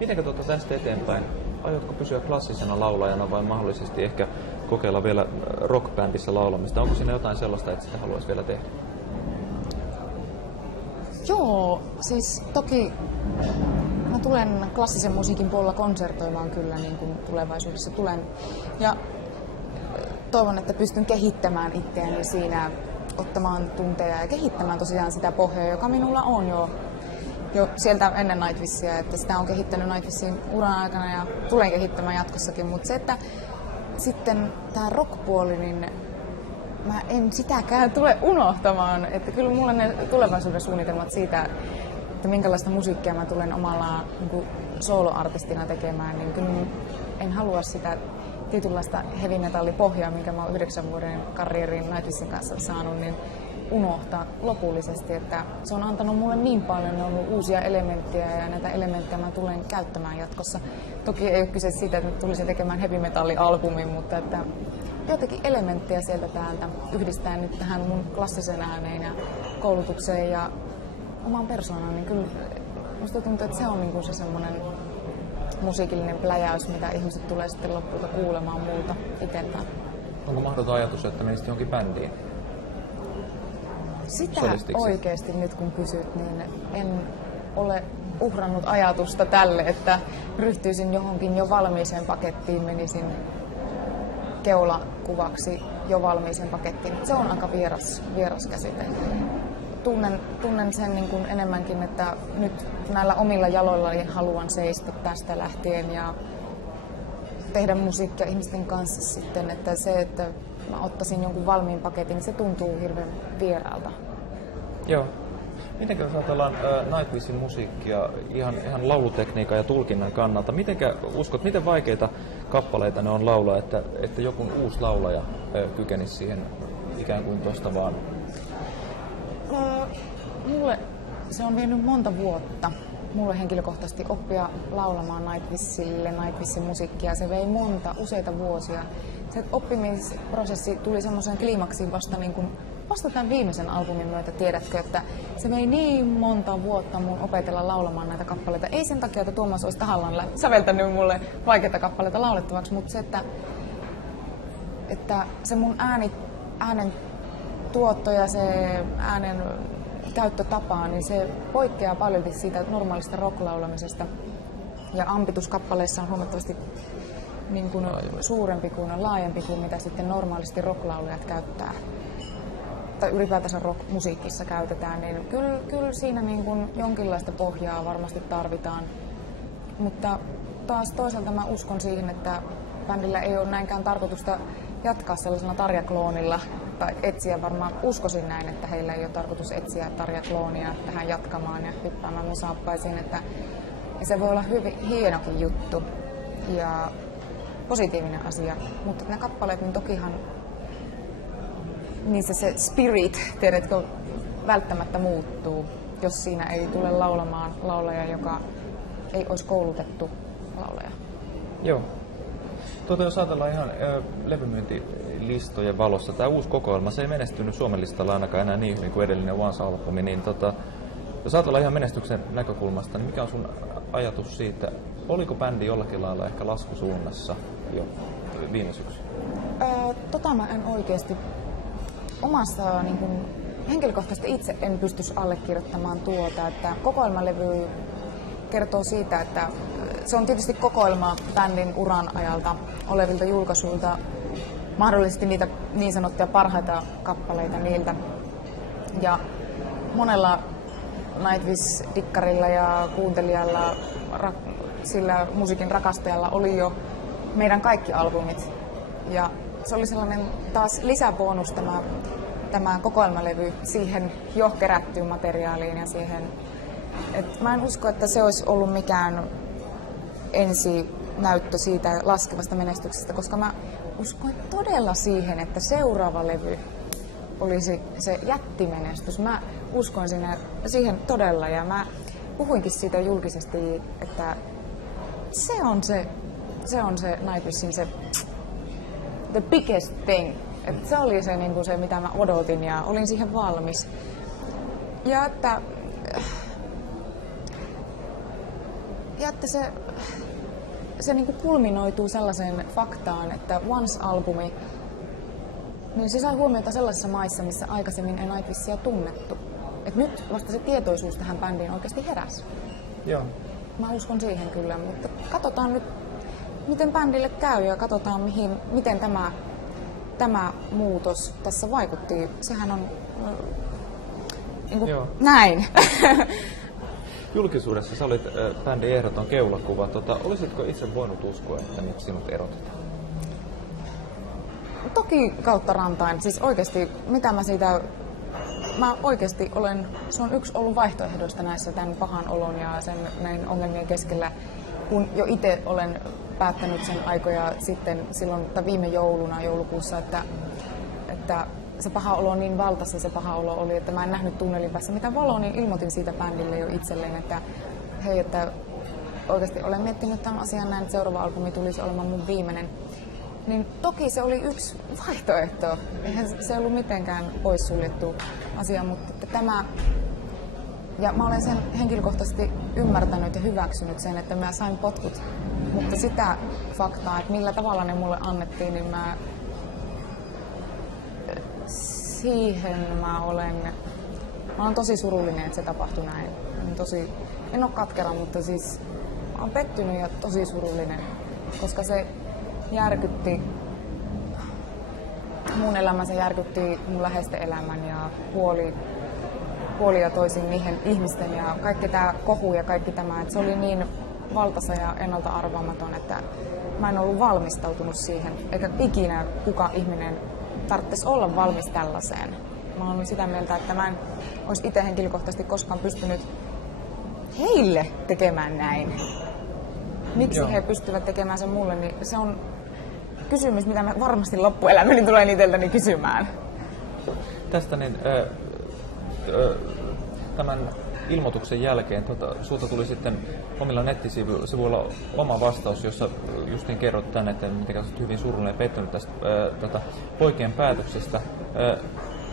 Miten tästä eteenpäin? Aiotko pysyä klassisena laulajana vai mahdollisesti ehkä kokeilla vielä rockbändissä laulamista? Onko siinä jotain sellaista, että sitä haluaisi vielä tehdä? Joo, siis toki mä tulen klassisen musiikin puolella konsertoimaan kyllä, niin kuin tulevaisuudessa tulen. Ja toivon, että pystyn kehittämään itseäni siinä, ottamaan tunteja ja kehittämään tosiaan sitä pohjaa, joka minulla on jo sieltä ennen Nightwishia, että sitä on kehittänyt Nightwishin uran aikana ja tulen kehittämään jatkossakin, mutta se, että sitten tämä rock-puoli, niin mä en sitäkään tule unohtamaan, että kyllä mulla ne tulevaisuuden suunnitelmat siitä, että minkälaista musiikkia mä tulen omalla niin soloartistina tekemään, niin kyllä en halua sitä tietynlaista heavy metallipohjaa, minkä mä oon 9 vuoden karrierin Nightwishin kanssa saanut, niin unohtaa lopullisesti, että se on antanut mulle niin paljon, ne on ollut uusia elementtejä ja näitä elementtejä mä tulen käyttämään jatkossa. Toki ei ole kyse siitä, että tulisin tekemään heavy metalli-albumin, mutta että jotakin elementtejä sieltä täältä yhdistää nyt tähän mun klassiseen ääneen ja koulutukseen ja omaan persoonaan, niin kyllä musta tuntuu, että se on niin kuin se semmoinen musiikillinen pläjäys, mitä ihmiset tulee sitten lopulta kuulemaan multa itseltään. Onko mahdoton ajatus, että menisit johonkin bändiin? Sitä oikeasti nyt kun kysyt, niin en ole uhrannut ajatusta tälle, että ryhtyisin johonkin jo valmiiseen pakettiin, menisin keulakuvaksi jo valmiiseen pakettiin. Se on aika vieras käsite. Tunnen sen niin kuin enemmänkin, että nyt näillä omilla jaloillani haluan seistä tästä lähtien ja tehdä musiikkia ihmisten kanssa sitten, että se, että mä ottaisin jonkun valmiin paketin, niin se tuntuu hirveän vieraalta. Joo. Mitenkä jos ajatellaan Nightwishin musiikkia ihan laulutekniikan ja tulkinnan kannalta, mitenkä uskot, miten vaikeita kappaleita ne on laulaa, että joku uusi laulaja kykenisi siihen ikään kuin tosta vaan? Mulle se on vienyt monta vuotta. Mulle henkilökohtaisesti oppia laulamaan Nightwishin musiikkia. Se vei useita vuosia. Se oppimisprosessi tuli semmoiseen kliimaksiin vasta tämän viimeisen albumin myötä, tiedätkö, että se vei niin monta vuotta mun opetella laulamaan näitä kappaleita. Ei sen takia, että Tuomas olisi tahallaan säveltänyt mulle vaikeita kappaleita laulettavaksi, mutta se, että se mun äänen tuotto ja se äänen käyttötapaa, niin se poikkeaa paljon siitä normaalista rocklaulamisesta. Ja ampituskappaleissa on huomattavasti niin kuin suurempi kuin laajempi kuin mitä sitten normaalisti rocklaulajat käyttää. Tai ylipäätänsä rockmusiikissa käytetään, niin kyllä siinä niin kuin jonkinlaista pohjaa varmasti tarvitaan. Mutta taas toisaalta mä uskon siihen, että bändillä ei ole näinkään tarkoitusta jatkaa sellaisella Tarja-kloonilla tai etsiä varmaan, uskoisin näin, että heillä ei ole tarkoitus etsiä Tarja-kloonia tähän jatkamaan ja hyppäämään mun saappaisiin, että ja se voi olla hyvin hienokin juttu ja positiivinen asia, mutta nämä kappaleet, niin tokihan niissä se spirit, tiedätkö, välttämättä muuttuu, jos siinä ei tule laulamaan laulaja, joka ei olisi koulutettu laulaja. Joo. Jos ajatellaan ihan levymyyntilistojen valossa, tämä uusi kokoelma, se ei menestynyt Suomen listalla ainakaan enää niin hyvin kuin edellinen Once-albumi, niin jos ajatellaan ihan menestyksen näkökulmasta, niin mikä on sun ajatus siitä, oliko bändi jollakin lailla ehkä laskusuunnassa jo viime syksynä? Mä en oikeasti omassa niin kun, henkilökohtaisesti itse en pystyisi allekirjoittamaan että kokoelmalevy kertoo siitä, että se on tietysti kokoelma bändin uran ajalta olevilta julkaisuilta, mahdollisesti niitä niin sanottuja parhaita kappaleita niiltä. Ja monella Nightwish-dikkarilla ja kuuntelijalla, sillä musiikin rakastajalla oli jo meidän kaikki albumit. Ja se oli sellainen taas lisäbonus tämä kokoelmalevy siihen jo kerättyyn materiaaliin ja siihen. Mä en usko, että se olisi ollut mikään ensinäyttö siitä laskevasta menestyksestä, koska mä uskoin todella siihen, että seuraava levy olisi se jättimenestys. Mä uskoin siihen todella ja mä puhuinkin siitä julkisesti, että se on se Nightwishin se the biggest thing. Että se oli se, niin kuin se, mitä mä odotin ja olin siihen valmis. Ja että ja että se niin kuin kulminoituu sellaiseen faktaan, että Once-albumi, niin se sai huomiota sellaisissa maissa, missä aikaisemmin ei Nightwishia tunnettu. Et nyt vasta se tietoisuus tähän bändiin oikeasti heräsi. Joo. Mä uskon siihen kyllä, mutta katsotaan nyt, miten bändille käy ja katsotaan, miten tämä muutos tässä vaikutti. Sehän on niin kuin, näin. Julkisuudessa sä olit bändin ehdoton keulakuva. Olisitko itse voinut uskoa, että nyt sinut erotetaan? Toki kautta rantain. Siis oikeasti, mitä mä siitä... Mä oikeasti se on yksi ollut vaihtoehdoista näissä tämän pahan olon ja sen näin ongelmien keskellä, kun jo itse olen päättänyt sen aikoja sitten silloin viime joulukuussa, että se paha olo on niin valtaisa se paha olo oli, että mä en nähnyt tunnelin päässä mitään valoa, niin ilmoitin siitä bändille jo itselleen, että hei, että oikeasti olen miettinyt tämän asian näin, että seuraava albumi tulisi olemaan mun viimeinen. Niin toki se oli yksi vaihtoehto. Eihän se ollut mitenkään poissuljettu asia, mutta että tämä... Ja mä olen sen henkilökohtaisesti ymmärtänyt ja hyväksynyt sen, että mä sain potkut. Mutta sitä faktaa, että millä tavalla ne mulle annettiin, niin mä olen tosi surullinen, että se tapahtui näin. En ole katkera, mutta siis mä olen pettynyt ja tosi surullinen, koska se järkytti mun elämän, se järkytti mun läheisten elämän ja puoli ja toisin niihin ihmisten ja kaikki tämä kohu ja kaikki tämä, että se oli niin valtaisa ja ennalta arvaamaton, että mä en ollut valmistautunut siihen, eikä ikinä kuka ihminen tarvitsisi olla valmis tällaiseen. Mä olen sitä mieltä, että mä en olisi itse henkilökohtaisesti koskaan pystynyt heille tekemään näin. Miksi he pystyvät tekemään sen mulle, niin se on kysymys, mitä mä varmasti loppuelämäni tulen itseltäni kysymään. Tästä niin, tämän ilmoituksen jälkeen sulta tuli sitten omilla nettisivuilla oma vastaus, jossa justiin kerrot tänne, että miten olet hyvin surullinen ja pettynyt tästä poikien päätöksestä.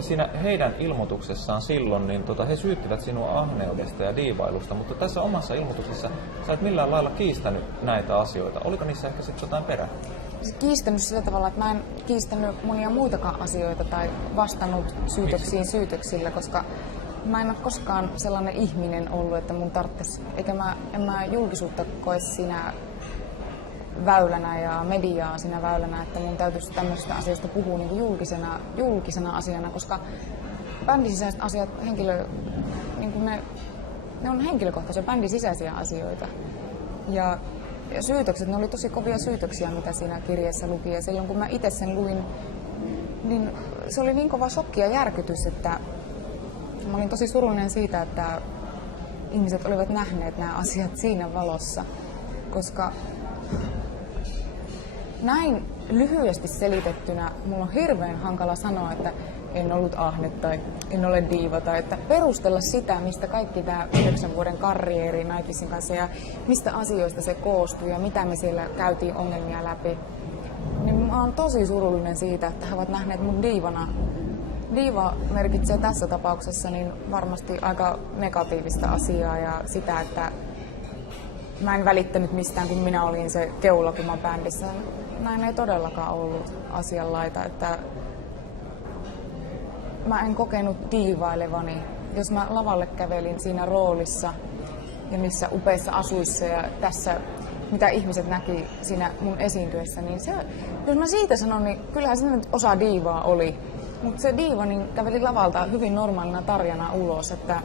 Siinä heidän ilmoituksessaan silloin niin he syyttivät sinua ahneudesta ja diivailusta, mutta tässä omassa ilmoituksessa sä et millään lailla kiistänyt näitä asioita. Oliko niissä ehkä sitten jotain perää? Kiistänyt sillä tavalla, että mä en kiistänyt monia muitakaan asioita tai vastannut syytöksiin syytöksillä, koska mä en ole koskaan sellainen ihminen ollut, että mun tarvitsisi, en mä julkisuutta koe siinä väylänä ja mediaa siinä väylänä, että mun täytyisi tämmöisistä asioista puhua niin kuin julkisena asiana, koska bändin sisäiset asiat, niin kuin ne on henkilökohtaisia bändin sisäisiä asioita. Ja syytökset, ne oli tosi kovia syytöksiä, mitä siinä kirjeessä luki. Ja silloin kun mä itse sen luin, niin se oli niin kova shokki ja järkytys, että mä olin tosi surullinen siitä, että ihmiset olivat nähneet nämä asiat siinä valossa, koska näin lyhyesti selitettynä mulla on hirveän hankala sanoa, että en ollut ahne tai en ole diiva tai että perustella sitä, mistä kaikki tämä 9 vuoden karrieri Nightwishin kanssa ja mistä asioista se koostui ja mitä me siellä käytiin ongelmia läpi. Niin mä oon tosi surullinen siitä, että he ovat nähneet mun diivana. Diiva merkitsee tässä tapauksessa niin varmasti aika negatiivista asiaa ja sitä, että mä en välittänyt mistään, kun minä olin se keulakuma bändissä. Näin ei todellakaan ollut asianlaita, että mä en kokenut diivailevani. Jos mä lavalle kävelin siinä roolissa ja niissä upeissa asuissa ja tässä, mitä ihmiset näki siinä mun esiintyessä, niin se, jos mä siitä sanon, niin kyllähän siinä nyt osa diivaa oli. Mutta se diiva niin käveli lavalta hyvin normaalina Tarjana ulos, että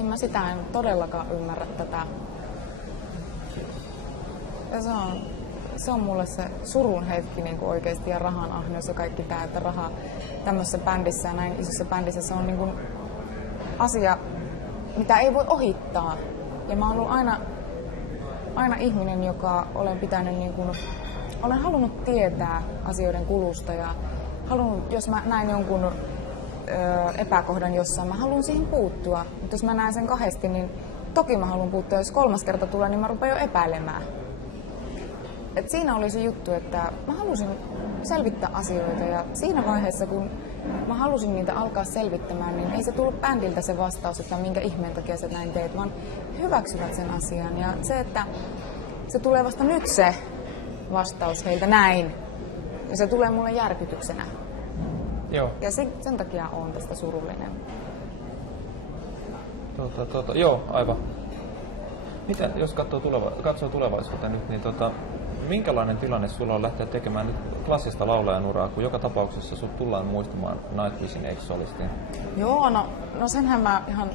en mä sitä en todellakaan ymmärrä tätä. Ja se on mulle se surun hetki niin kuin oikeasti ja rahan ahneus ja kaikki tämä, että raha tämmöisessä bändissä ja näin isossa bändissä se on niin kuin asia, mitä ei voi ohittaa. Ja mä oon ollut aina ihminen, joka olen pitänyt niin kuin, olen halunnut tietää asioiden kulusta ja halunnut, jos mä näin jonkun epäkohdan jossain, mä haluan siihen puuttua. Mutta jos mä näen sen kahdesti, niin toki mä haluan puuttua. Jos 3. kerta tulee, niin mä rupean jo epäilemään. Et siinä oli se juttu, että mä halusin selvittää asioita ja siinä vaiheessa, kun mä halusin niitä alkaa selvittämään, niin ei se tullut bändiltä se vastaus, että minkä ihmeen takia sä näin teet, vaan hyväksyvät sen asian. Ja se, että se tulee vasta nyt se vastaus heiltä näin, ja se tulee mulle järkytyksenä. Joo. Ja sen takia olen tästä surullinen. Joo, aivan. Mitä, jos katsoo tulevaisuutta nyt, niin minkälainen tilanne sulla on lähteä tekemään nyt klassista laulajan uraa, kun joka tapauksessa sut tullaan muistamaan Nightwishin ex-solistiin? Joo, no senhän mä ihan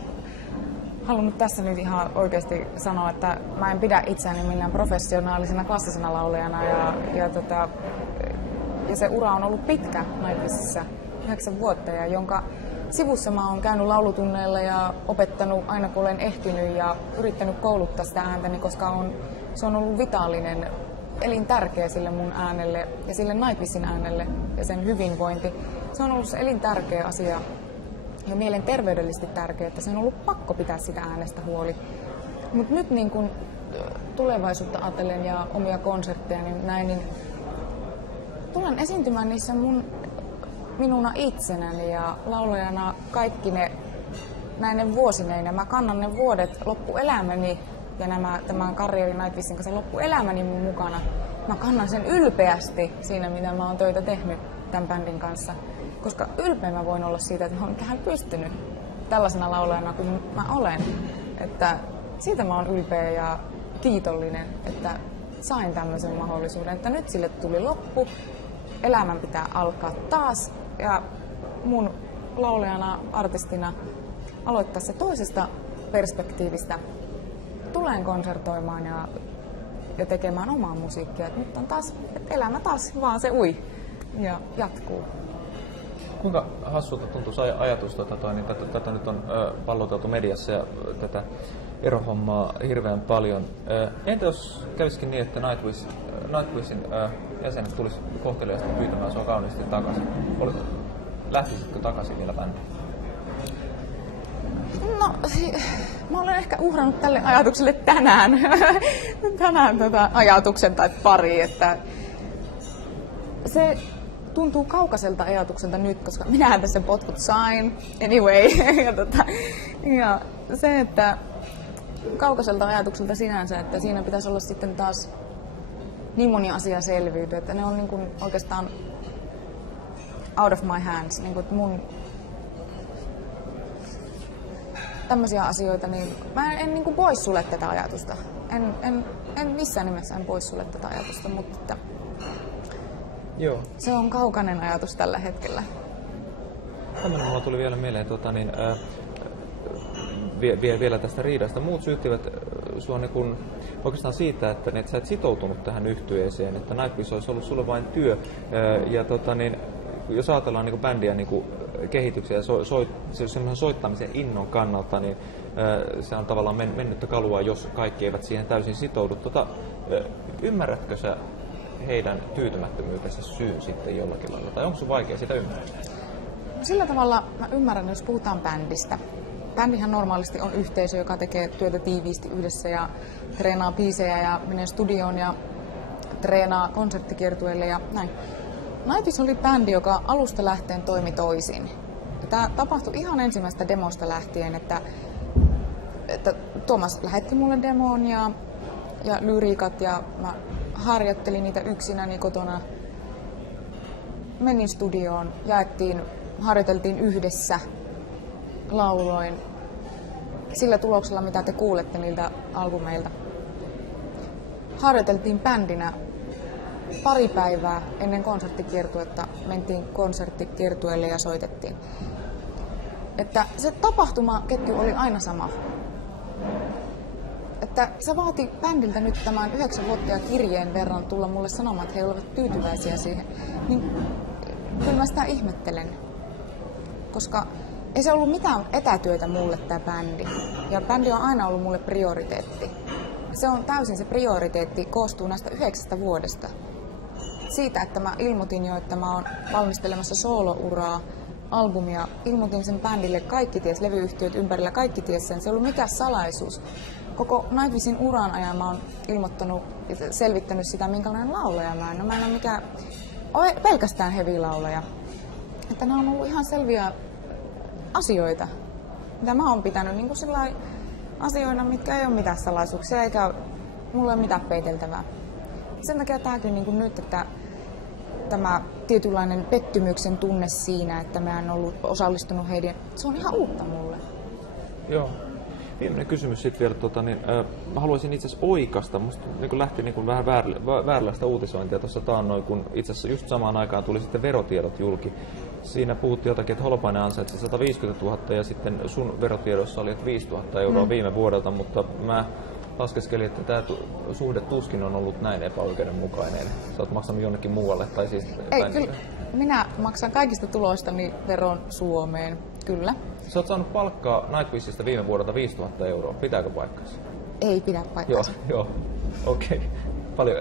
haluan nyt tässä nyt ihan oikeasti sanoa, että mä en pidä itseäni millään professionaalisena klassisena laulajana ja se ura on ollut pitkä Nightwishissa, 9 vuotta, ja jonka sivussa mä oon käynyt laulutunneilla ja opettanut aina kun olen ehtinyt ja yrittänyt kouluttaa sitä ääntäni, koska se on ollut vitaalinen, elintärkeä sille mun äänelle ja sille Nightwishin äänelle ja sen hyvinvointi. Se on ollut se elintärkeä asia ja mielenterveydellisesti tärkeä, että sen on ollut pakko pitää sitä äänestä huoli. Mutta nyt niin kun tulevaisuutta ajatellen ja omia konsertteja niin näin, niin tulen esiintymään niissä minuna itsenäni ja laulajana kaikki ne näinen vuosineen. Mä kannan ne vuodet loppuelämäni ja tämän karrieri Nightwishin kanssa loppuelämäni mun mukana. Mä kannan sen ylpeästi siinä, mitä mä oon töitä tehnyt tämän bändin kanssa. Koska ylpeä mä voin olla siitä, että mä oon tähän pystynyt tällaisena laulajana kuin mä olen. Että siitä mä oon ylpeä ja kiitollinen, että sain tämmöisen mahdollisuuden. Että nyt sille tuli loppu. Elämän pitää alkaa taas ja mun laulajana, artistina aloittaa se toisesta perspektiivistä. Tulen konsertoimaan ja tekemään omaa musiikkia. Nyt on taas, elämä taas vaan se ui ja jatkuu. Kuinka hassulta tuntuu ajatus, niin tätä nyt on palloteltu mediassa ja tätä erohommaa hirveän paljon. Entä jos kävisikin niin, että Nightwishin jäsenet tulisi kohteliaasti pyytämään sua kauniisti takaisin? Lähtisitkö takaisin vielä bändiin? No, mä olen ehkä uhrannut tälle ajatukselle tänään ajatuksen tai pari, että se tuntuu kaukaiselta ajatukselta nyt, koska minähän tässä potkut sain anyway. ja se, että kaukaiselta ajatukselta sinänsä, että siinä pitäisi olla sitten taas niin moni asia selviytyy, että ne on niin kuin oikeastaan out of my hands, niin kuin, että mun tämmöisiä asioita, niin mä en niin kuin pois sulle tätä ajatusta. En missään nimessä pois sulle tätä ajatusta, mutta että joo. Se on kaukainen ajatus tällä hetkellä. Tämmöinen mulla tuli vielä mieleen, vielä tästä riidasta. Muut syyttivät sua niin oikeastaan siitä, että sä et sitoutunut tähän yhtyeeseen, että Nightwish olisi ollut sulle vain työ. Ja jos ajatellaan niin bändiä niin kehityksen ja semmoisen soittamisen innon kannalta, niin se on tavallaan mennyttä kalua, jos kaikki eivät siihen täysin sitoudu. Ymmärrätkö sä heidän tyytymättömyytensä syyn sitten jollakin lailla? Tai onko sun vaikea sitä ymmärtää? Sillä tavalla mä ymmärrän, jos puhutaan bändistä. Bändihän normaalisti on yhteisö, joka tekee työtä tiiviisti yhdessä ja treenaa biisejä ja menee studioon ja treenaa konserttikiertueelle ja näin. Nightwish oli bändi, joka alusta lähtien toimi toisin. Tämä tapahtui ihan ensimmäistä demosta lähtien, että Tuomas lähetti mulle demoon ja lyriikat ja mä harjoittelin niitä yksinäni kotona. Menin studioon, harjoiteltiin yhdessä, lauloin sillä tuloksella, mitä te kuulette niiltä albumeilta. Harjoiteltiin bändinä pari päivää ennen konserttikiertuetta, mentiin konserttikiertueelle ja soitettiin. Että se tapahtumaketju oli aina sama. Että se vaati bändiltä nyt tämän 9 vuotta ja kirjeen verran tulla mulle sanomaan, että he olivat tyytyväisiä siihen. Niin kyllä mä sitä ihmettelen. Koska ei se ollut mitään etätyötä mulle tää bändi. Ja bändi on aina ollut mulle prioriteetti. Se on täysin se prioriteetti, koostuu näistä 9 vuodesta. Siitä, että mä ilmoitin jo, että mä oon valmistelemassa soolouraa, albumia. Ilmoitin sen bändille, kaikki ties, levyyhtiöt ympärillä, kaikki ties sen. Se ei ollut mikään salaisuus. Koko Nightwishin uran ajan mä oon selvittänyt sitä, minkälainen laulaja mä en. No, mä en ole mikään pelkästään heavy-laulaja. että nämä on ollut ihan selviä asioita, mitä mä oon pitänyt niin kuin asioina, mitkä ei ole mitään salaisuuksia eikä mulla ole mitään peiteltävää. Sen takia tämäkin niin kuin nyt, että tämä tietynlainen pettymyksen tunne siinä, että mä en ollut osallistunut heidän, se on ihan uutta mulle. Joo. Viimeinen kysymys sitten vielä. Mä haluaisin itse asiassa oikasta. Musta niin lähti niin vähän vääränlaista uutisointia tuossa taannoin, kun itse asiassa just samaan aikaan tuli sitten verotiedot julki. Siinä puhuttiin jotakin, että Holopainen ansaitsi 150 000 ja sitten sun verotiedossa oli, että 5 000 euroa viime vuodelta, mutta mä laskeskelin, että tämä suhde tuskin on ollut näin epäoikeudenmukainen. Sä oot maksanut jonnekin muualle. Tai siis, kyllä. Minä maksan kaikista tuloistani veron Suomeen, kyllä. Sä oot saanut palkkaa Nightwishista viime vuodelta 5 000 euroa. Pitääkö paikkansa? Ei pidä paikkansa. Joo, okei. Paljon,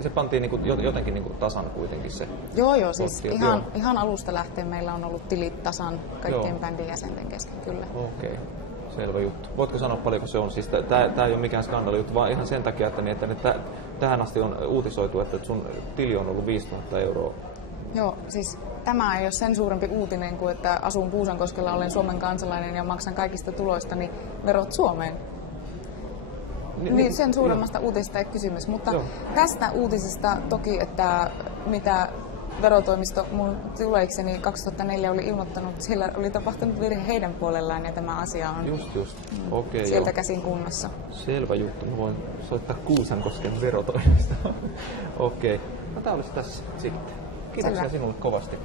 se pantiin niinku jotenkin niinku tasan kuitenkin se. Joo, siis ihan alusta lähtien meillä on ollut tilit tasan kaikkien bändin jäsenten kesken, kyllä. Okei. Selvä juttu. Voitko sanoa paljonko se on? Siis tää ei ole mikään skandaali juttu, vaan ihan sen takia, että tähän asti on uutisoitu, että sun tili on ollut 5 000 euroa. Joo, siis tämä ei ole sen suurempi uutinen kuin, että asun Kuusankoskella, olen Suomen kansalainen ja maksan kaikista tuloistani verot Suomeen. Niin sen suuremmasta uutisesta ei kysymys, mutta tästä uutisesta toki, että mitä verotoimisto mun tuleikseni 2004 oli ilmoittanut, siellä oli tapahtunut virhe heidän puolellaan ja tämä asia on Okei, sieltä käsin kunnossa. Selvä juttu, mä voin soittaa Kuusankosken verotoimistoon. Okei, no tää olisi tässä sitten. Kiitoksia sinulle kovasti.